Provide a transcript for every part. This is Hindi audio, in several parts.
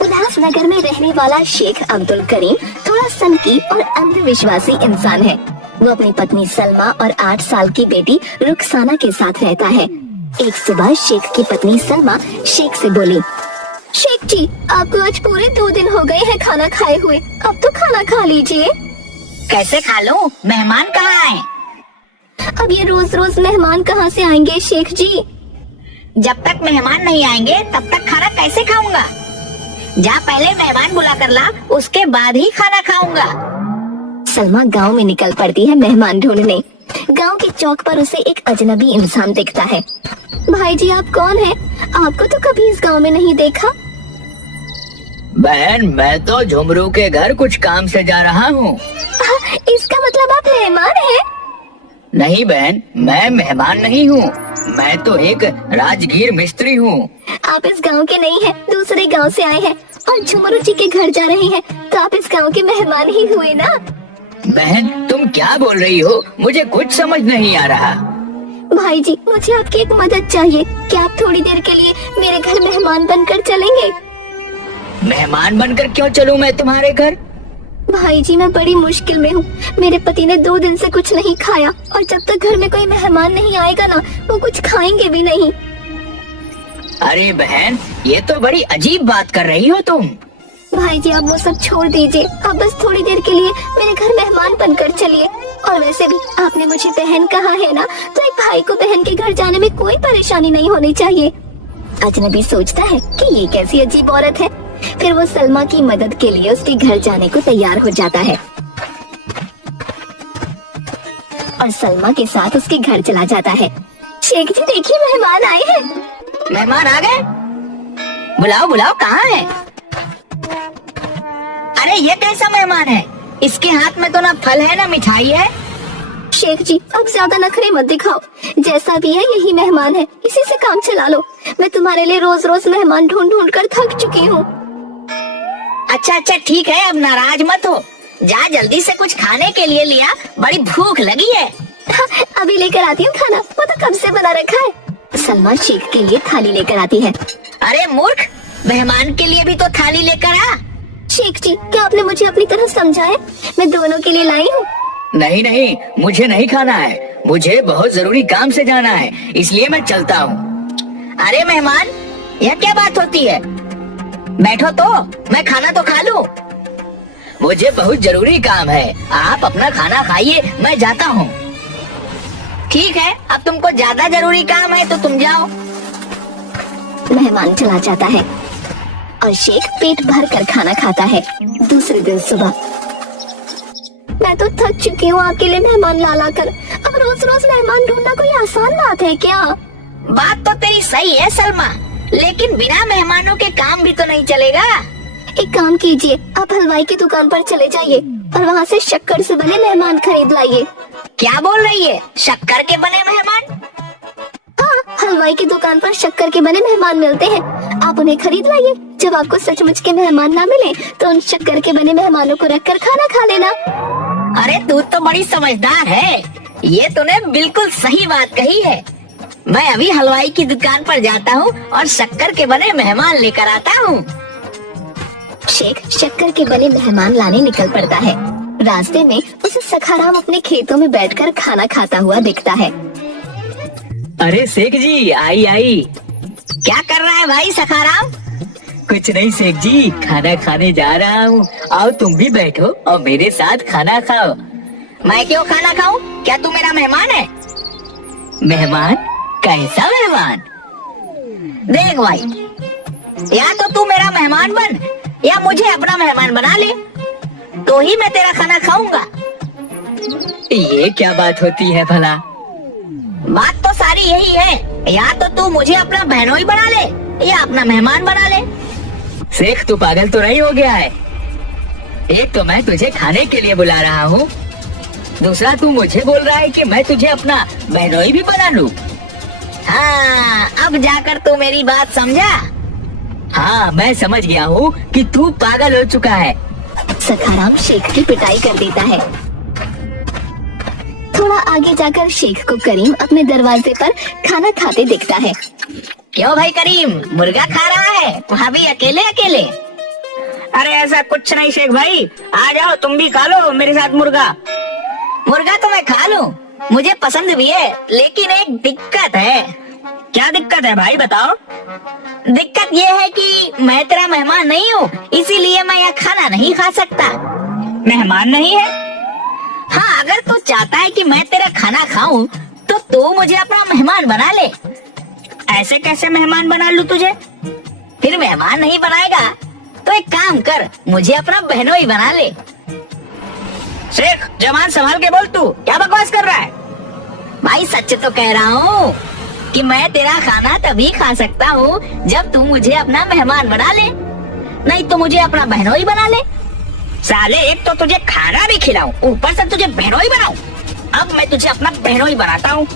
उल्लासनगर में रहने वाला शेख अब्दुल करीम थोड़ा सनकी और अंधविश्वासी इंसान है। वो अपनी पत्नी सलमा और 8 साल की बेटी रुखसाना के साथ रहता है। एक सुबह शेख की पत्नी सलमा शेख से बोली, शेख जी, आपको आज पूरे 2 दिन हो गए हैं खाना खाए हुए, अब तो खाना खा लीजिए। कैसे खा लूं? मेहमान कहाँ हैं? अब ये रोज रोज मेहमान कहाँ से आएंगे शेख जी? जब तक मेहमान नहीं आएंगे तब तक खाना कैसे खाऊंगा? जा पहले मेहमान बुला कर ला, उसके बाद ही खाना खाऊंगा। सलमा गांव में निकल पड़ती है मेहमान ढूंढने। गांव के चौक पर उसे एक अजनबी इंसान दिखता है। भाई जी, आप कौन हैं? आपको तो कभी इस गांव में नहीं देखा। बहन, मैं तो झुमरू के घर कुछ काम से जा रहा हूँ। इसका मतलब आप मेहमान हैं? नहीं बहन, मैं मेहमान नहीं हूँ, मैं तो एक राजगीर मिस्त्री हूँ। आप इस गांव के नहीं हैं, दूसरे गांव से आए हैं और झुमरू जी के घर जा रहे हैं, तो आप इस गांव के मेहमान ही हुए ना। बहन, तुम क्या बोल रही हो? मुझे कुछ समझ नहीं आ रहा। भाई जी, मुझे आपकी एक मदद चाहिए। क्या आप थोड़ी देर के लिए मेरे घर मेहमान बनकर चलेंगे? मेहमान बनकर क्यों चलूं मैं तुम्हारे घर? भाई जी, मैं बड़ी मुश्किल में हूँ। मेरे पति ने 2 दिन से कुछ नहीं खाया और जब तक घर में कोई मेहमान नहीं आएगा ना, वो कुछ खाएंगे भी नहीं। अरे बहन, ये तो बड़ी अजीब बात कर रही हो तुम। भाई जी, आप वो सब छोड़ दीजिए, आप बस थोड़ी देर के लिए मेरे घर मेहमान बनकर चलिए। और वैसे भी आपने मुझे बहन कहा है ना, तो एक भाई को बहन के घर जाने में कोई परेशानी नहीं होनी चाहिए। अजनबी सोचता है कि ये कैसी अजीब औरत है। फिर वो सलमा की मदद के लिए उसके घर जाने को तैयार हो जाता है और सलमा के साथ उसके घर चला जाता है। शेख जी, देखिए मेहमान आए हैं। मेहमान आ गए? बुलाओ बुलाओ, कहाँ है? अरे ये कैसा मेहमान है? इसके हाथ में तो ना फल है ना मिठाई है। शेख जी, अब ज्यादा नखरे मत दिखाओ। जैसा भी है यही मेहमान है, इसी से काम चला लो। मैं तुम्हारे लिए रोज रोज मेहमान ढूंढ ढूंढ कर थक चुकी हूँ। अच्छा ठीक है, अब नाराज मत हो। जा जल्दी से कुछ खाने के लिए लिया, बड़ी भूख लगी है। अभी लेकर आती हूँ खाना, वो तो कब से बना रखा है। सलमा शेख के लिए थाली लेकर आती है। अरे मूर्ख, मेहमान के लिए भी तो थाली लेकर आ। शेख जी, क्या आपने मुझे अपनी तरह समझा है? मैं दोनों के लिए लाई हूँ। नहीं नहीं, मुझे नहीं खाना है, मुझे बहुत जरूरी काम से जाना है, इसलिए मैं चलता हूँ। अरे मेहमान, यह क्या बात होती है? बैठो तो, मैं खाना तो खा लूं। मुझे बहुत जरूरी काम है, आप अपना खाना खाइए, मैं जाता हूँ। ठीक है, अब तुमको ज्यादा जरूरी काम है तो तुम जाओ। मेहमान चला जाता है और शेख पेट भर कर खाना खाता है। दूसरे दिन सुबह, मैं तो थक चुकी हूँ आपके लिए मेहमान ला ला कर। अब रोज रोज मेहमान ढूंढना कोई आसान बात है क्या? बात तो तेरी सही है सलमा, लेकिन बिना मेहमानों के काम भी तो नहीं चलेगा। एक काम कीजिए, आप हलवाई की दुकान पर चले जाइए और वहाँ से शक्कर से बने मेहमान खरीद लाइए। क्या बोल रही है? शक्कर के बने मेहमान? हाँ, हलवाई की दुकान पर शक्कर के बने मेहमान मिलते हैं, आप उन्हें खरीद लाइए। जब आपको सचमुच के मेहमान ना मिले तो उन शक्कर के बने मेहमानों को रखकर खाना खा लेना। अरे तू तो बड़ी समझदार है, ये तूने बिल्कुल सही बात कही है। मैं अभी हलवाई की दुकान पर जाता हूँ और शक्कर के बने मेहमान लेकर आता हूँ। शेख शक्कर के बने मेहमान लाने निकल पड़ता है। रास्ते में उसे सखाराम अपने खेतों में बैठकर खाना खाता हुआ दिखता है। अरे शेख जी, आई आई। क्या कर रहा है भाई सखाराम? कुछ नहीं शेख जी, खाना खाने जा रहा हूँ, आओ तुम भी बैठो और मेरे साथ खाना खाओ। मैं क्यों खाना खाऊं? क्या तू मेरा मेहमान है? मेहमान? कैसा मेहमान? देख भाई, या तो तू मेरा मेहमान बन या मुझे अपना मेहमान बना ले, तो ही मैं तेरा खाना खाऊंगा। ये क्या बात होती है भला? बात तो सारी यही है, या तो तू मुझे अपना बहनोई बना ले या अपना मेहमान बना ले। शेख, तू पागल तो नहीं हो गया है? एक तो मैं तुझे खाने के लिए बुला रहा हूँ, दूसरा तू मुझे बोल रहा है कि मैं तुझे अपना बहनोई भी बना लूं। हाँ, अब जाकर तू मेरी बात समझा। हाँ, मैं समझ गया हूँ कि तू पागल हो चुका है। सखाराम शेख की पिटाई कर देता है। थोड़ा आगे जाकर शेख को करीम अपने दरवाजे पर खाना खाते दिखता है। क्यों भाई करीम, मुर्गा खा रहा है वहाँ भी अकेले अकेले? अरे ऐसा कुछ नहीं शेख भाई, आ जाओ तुम भी खा लो मेरे साथ मुर्गा। मुर्गा तो मैं खा लूं, मुझे पसंद भी है, लेकिन एक दिक्कत है। क्या दिक्कत है भाई बताओ? दिक्कत ये है कि मैं तेरा मेहमान नहीं हूँ, इसीलिए मैं यह खाना नहीं खा सकता। मेहमान नहीं है? हाँ, अगर तू चाहता है कि मैं तेरा खाना खाऊं, तो तू मुझे अपना मेहमान बना ले। ऐसे कैसे मेहमान बना लूं तुझे? फिर मेहमान नहीं बनाएगा तो एक काम कर, मुझे अपना बहनोई बना ले। शेख जबान संभाल के बोल, तू क्या बकवास कर रहा है? भाई सच तो कह रहा हूँ कि मैं तेरा खाना तभी खा सकता हूँ जब तू मुझे अपना मेहमान बना ले, नहीं तो मुझे अपना बहनोई बना ले। साले एक तो तुझे खाना भी खिलाऊं, ऊपर से तुझे बहनोई बनाऊं। अब मैं तुझे अपना बहनोई बनाता हूँ।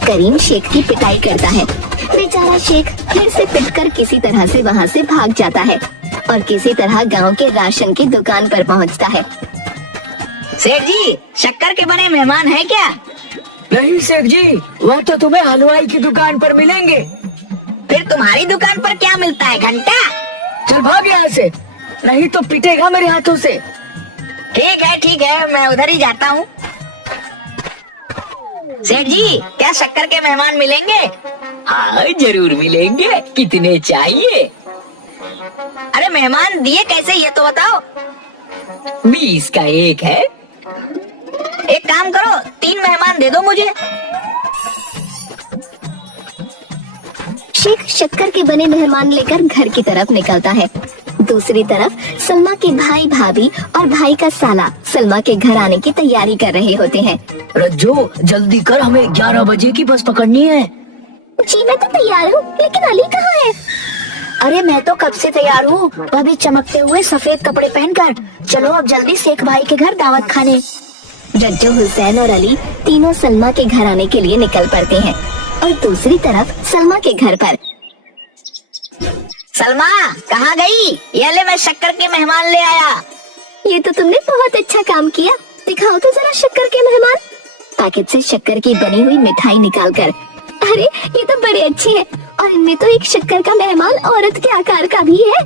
करीम शेख की पिटाई करता है। बेचारा शेख फिर से पिटकर किसी तरह से वहाँ से भाग जाता है और किसी तरह गांव के राशन की दुकान पर पहुँचता है। सेठ जी, शक्कर के बने मेहमान है क्या? नहीं शेख जी, वह तो तुम्हें हलवाई की दुकान पर मिलेंगे। फिर तुम्हारी दुकान पर क्या मिलता है, घंटा? चल भाग यहाँ से, नहीं तो पिटेगा मेरे हाथों से। ठीक है, मैं उधर ही जाता हूँ। सेठ जी, क्या शक्कर के मेहमान मिलेंगे? हाँ जरूर मिलेंगे, कितने चाहिए? अरे मेहमान दिए कैसे, ये तो बताओ। 20 का एक है। एक काम करो, 3 मेहमान दे दो मुझे। शेख शक्कर के बने मेहमान लेकर घर की तरफ निकलता है। दूसरी तरफ सलमा के भाई भाभी और भाई का साला सलमा के घर आने की तैयारी कर रहे होते हैं। रज्जो जल्दी कर, हमें 11 बजे की बस पकड़नी है। जी मैं तो तैयार हूँ, लेकिन अली कहाँ है? अरे मैं तो कब से तैयार हूँ, वह भी चमकते हुए सफेद कपड़े पहनकर। चलो अब जल्दी शेख भाई के घर दावत खाने। रज्जो, हुसैन और अली तीनों सलमा के घर आने के लिए निकल पड़ते हैं और दूसरी तरफ सलमा के घर पर सलमा कहाँ गई? ये ले, मैं शक्कर के मेहमान ले आया। ये तो तुमने बहुत अच्छा काम किया। दिखाओ तो जरा शक्कर के मेहमान। पैकेट से शक्कर की बनी हुई मिठाई निकालकर, अरे ये तो बड़े अच्छे हैं और इनमें तो एक शक्कर का मेहमान औरत के आकार का भी है।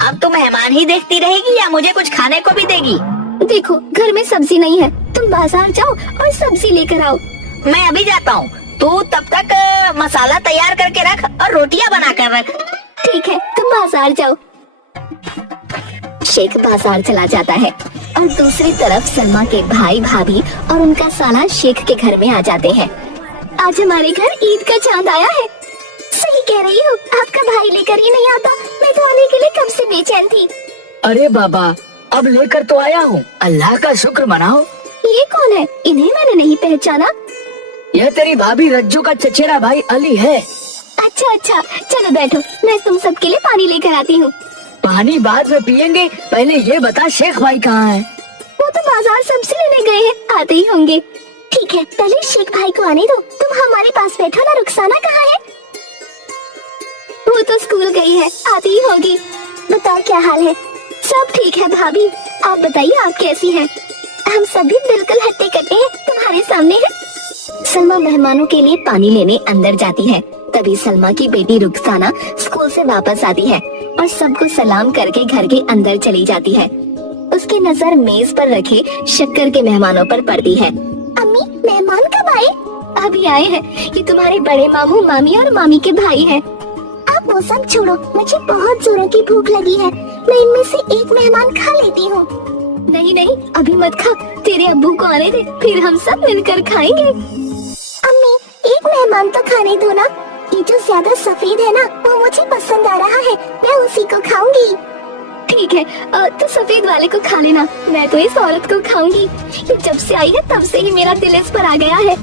अब तो मेहमान ही देखती रहेगी या मुझे कुछ खाने को भी देगी? देखो घर में सब्जी नहीं है, तुम बाजार जाओ और सब्जी लेकर आओ। मैं अभी जाता हूँ, तू तब तक मसाला तैयार करके रख और रोटियां बना कर रख। ठीक है, तुम बाजार जाओ। शेख बाजार चला जाता है और दूसरी तरफ सलमा के भाई भाभी और उनका साला शेख के घर में आ जाते हैं। आज हमारे घर ईद का चांद आया है। सही कह रही हो, आपका भाई लेकर ही नहीं आता। मैं तो आने के लिए कब से बेचैन थी। अरे बाबा, अब लेकर तो आया हूँ, अल्लाह का शुक्र मनाओ। ये कौन है? इन्हें मैंने नहीं पहचाना। यह तेरी भाभी रज्जू का चचेरा भाई अली है। अच्छा, चलो बैठो, मैं तुम सबके लिए पानी लेकर आती हूँ। पानी बाद में पियेंगे, पहले ये बता शेख भाई कहाँ है? वो तो बाजार सब्जी लेने गए हैं, आते ही होंगे। ठीक है, पहले शेख भाई को आने दो। तुम हमारे पास बैठो ना। रुखसाना कहाँ है? वो तो स्कूल गई है, आती ही होगी। बताओ क्या हाल है? सब ठीक है भाभी, आप बताइए आप कैसी हैं? हम सभी बिल्कुल हट्टे कट्टे हैं, तुम्हारे सामने है। सलमा मेहमानों के लिए पानी लेने अंदर जाती है। तभी सलमा की बेटी रुखसाना स्कूल से वापस आती है और सबको सलाम करके घर के अंदर चली जाती है। उसकी नजर मेज पर रखे शक्कर के मेहमानों पर पड़ती है। अम्मी, मेहमान कब आए? अभी आए हैं। ये तुम्हारे बड़े मामू, मामी और मामी के भाई हैं। आप वो सब छोड़ो, मुझे बहुत जोरों की भूख लगी है। मैं इनमें से एक मेहमान खा लेती हूँ। नहीं, अभी मत खा, तेरे अब्बू को आने दे, फिर हम सब मिलकर खाएंगे। अम्मी, एक मेहमान तो खाने दो ना। ये जो ज्यादा सफेद है ना, वो मुझे पसंद आ रहा है, मैं उसी को खाऊंगी। ठीक है, तो सफेद वाले को खा लेना, मैं तो इस औरत को खाऊंगी। ये जब से आई है तब से ही मेरा दिल इस पर आ गया है।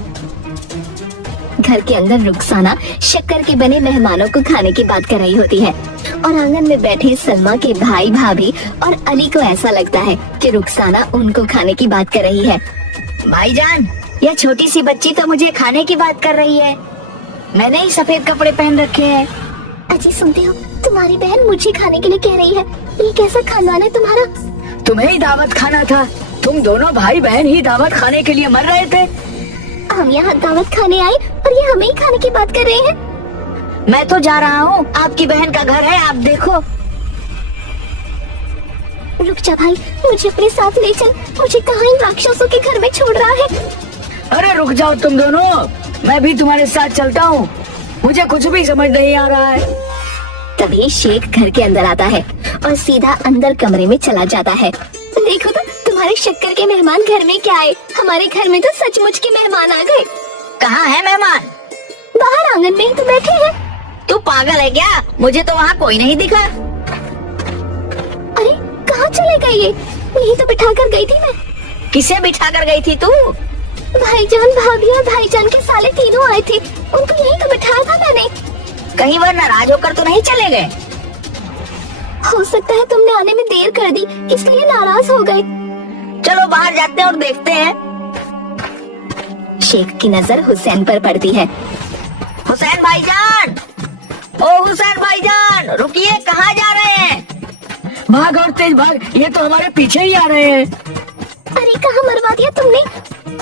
घर के अंदर रुखसाना शक्कर के बने मेहमानों को खाने की बात कर रही होती है और आंगन में बैठे सलमा के भाई भाभी और अली को ऐसा लगता है कि रुखसाना उनको खाने की बात कर रही है। भाईजान, यह छोटी सी बच्ची तो मुझे खाने की बात कर रही है। मैंने ही सफेद कपड़े पहन रखे हैं। अजी सुनते हो, तुम्हारी बहन मुझे खाने के लिए कह रही है। ये कैसा खानदान है तुम्हारा? तुम्हें ही दावत खाना था, तुम दोनों भाई बहन ही दावत खाने के लिए मर रहे थे। हम यहाँ दावत खाने आए और ये हमें ही खाने की बात कर रहे हैं। मैं तो जा रहा हूँ, आपकी बहन का घर है, आप देखो। रुक जा भाई, मुझे अपने साथ ले चल। मुझे कहाँ इन राक्षसों के घर में छोड़ रहा है? अरे रुक जाओ तुम दोनों, मैं भी तुम्हारे साथ चलता हूँ। मुझे कुछ भी समझ नहीं आ रहा है। तभी शेख घर के अंदर आता है और सीधा अंदर कमरे में चला जाता है। देखो तो तुम्हारे शक्कर के मेहमान घर में क्या आए। हमारे घर में तो सचमुच के मेहमान आ गए। कहाँ है मेहमान? बाहर आंगन में ही तो बैठे हैं। तू पागल है क्या? मुझे तो वहाँ कोई नहीं दिखा। अरे कहाँ चले गए ये? यही तो बिठा कर गई थी मैं। किसे बिठा कर गई थी तू? भाईजान, भाभी और भाईजान के साले तीनों आए थे, उनको यही तो बिठाया था मैंने। कहीं वह नाराज होकर तो नहीं चले गए? हो सकता है तुमने आने में देर कर दी, इसलिए नाराज हो गए। चलो बाहर जाते हैं और देखते हैं। शेख की नजर हुसैन पर पड़ती है। हुसैन भाईजान, ओ हुसैन भाईजान, रुकिए, कहाँ जा रहे हैं? भाग और तेज भाग, ये तो हमारे पीछे ही आ रहे हैं। अरे कहाँ मरवा दिया तुमने?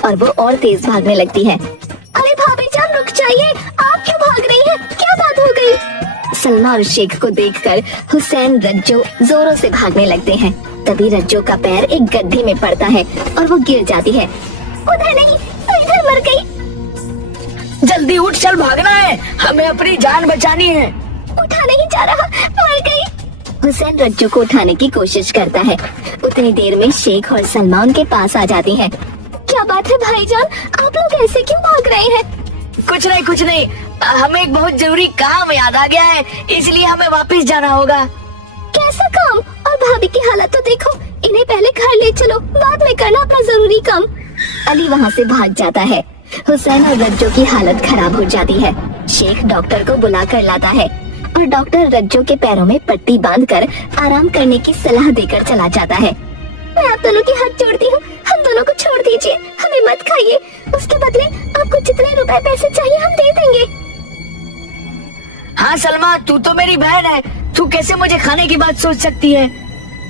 और वो और तेज भागने लगती है। अरे भाभी जान रुक जाइए, आप क्यों भाग रही हैं? क्या बात हो गई? सलमा और शेख को देखकर हुसैन रज्जो जोरों से भागने लगते हैं। तभी रज्जो का पैर एक गड्ढे में पड़ता है और वो गिर जाती है। उधर नहीं तो इधर मर गई। जल्दी उठ, चल भागना है, हमें अपनी जान बचानी है। उठा नहीं जा रहा, मर गई। हुसैन रज्जो को उठाने की कोशिश करता है। उतनी देर में शेख और सलमा उनके पास आ जाती हैं। क्या बात है भाईजान, आप लोग ऐसे क्यों भाग रहे हैं? कुछ नहीं, हमें एक बहुत जरूरी काम याद आ गया है, इसलिए हमें वापस जाना होगा। कैसा काम? और भाभी की हालत तो देखो, इन्हें पहले घर ले चलो, बाद में करना अपना जरूरी काम। अली वहाँ से भाग जाता है। हुसैन और रज्जो की हालत खराब हो जाती है। शेख डॉक्टर को बुला कर लाता है और डॉक्टर रज्जो के पैरों में पट्टी बांधकर आराम करने की सलाह देकर चला जाता है। मैं आप दोनों के हाथ जोड़ती हूँ, हम दोनों को छोड़ दीजिए, हमें मत खाइए। उसके बदले आपको जितने रुपए पैसे चाहिए हम दे देंगे। हाँ सलमा, तू तो मेरी बहन है, तू कैसे मुझे खाने की बात सोच सकती है?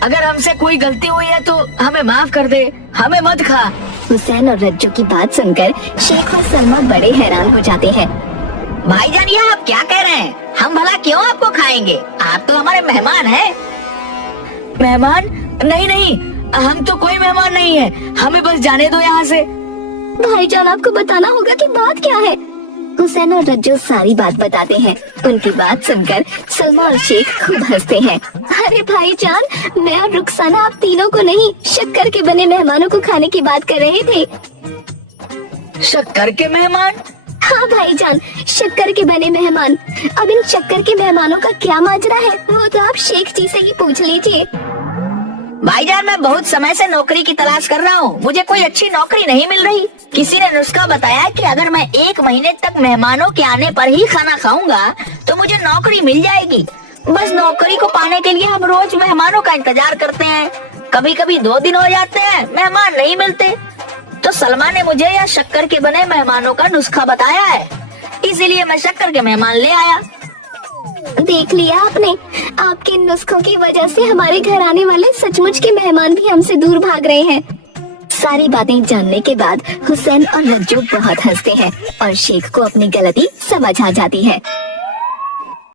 अगर हमसे कोई गलती हुई है तो हमें माफ कर दे, हमें मत खा। हुसैन और रज्जो की बात सुनकर शेख और सलमा बड़े हैरान हो जाते हैं। भाईजान, ये आप क्या कह रहे हैं? हम भला क्यों आपको खाएंगे? आप तो हमारे मेहमान हैं। मेहमान? नहीं, हम तो कोई मेहमान नहीं है, हमें बस जाने दो यहाँ से। भाईजान आपको बताना होगा कि बात क्या है। हुसैन और रज्जो सारी बात बताते हैं। उनकी बात सुनकर सलमा और शेख खूब हंसते हैं। अरे भाईजान, मैं और रुखसाना आप तीनों को नहीं, शक्कर के बने मेहमानों को खाने की बात कर रहे थे। शक्कर के मेहमान? हाँ भाईजान, शक्कर के बने मेहमान। अब इन शक्कर के मेहमानों का क्या माजरा है वो तो आप शेख जी से ही पूछ लीजिए। भाईजान, मैं बहुत समय से नौकरी की तलाश कर रहा हूँ, मुझे कोई अच्छी नौकरी नहीं मिल रही। किसी ने नुस्खा बताया कि अगर मैं 1 महीने तक मेहमानों के आने पर ही खाना खाऊंगा तो मुझे नौकरी मिल जाएगी। बस नौकरी को पाने के लिए हम रोज मेहमानों का इंतजार करते हैं। कभी कभी 2 दिन हो जाते हैं, मेहमान नहीं मिलते। तो सलमा ने मुझे यह शक्कर के बने मेहमानों का नुस्खा बताया है, इसीलिए मैं शक्कर के मेहमान ले आया। देख लिया आपने, आपके नुस्खों की वजह से हमारे घर आने वाले सचमुच के मेहमान भी हमसे दूर भाग रहे हैं। सारी बातें जानने के बाद हुसैन और रज्जो बहुत हंसते हैं और शेख को अपनी गलती समझ आ जाती है।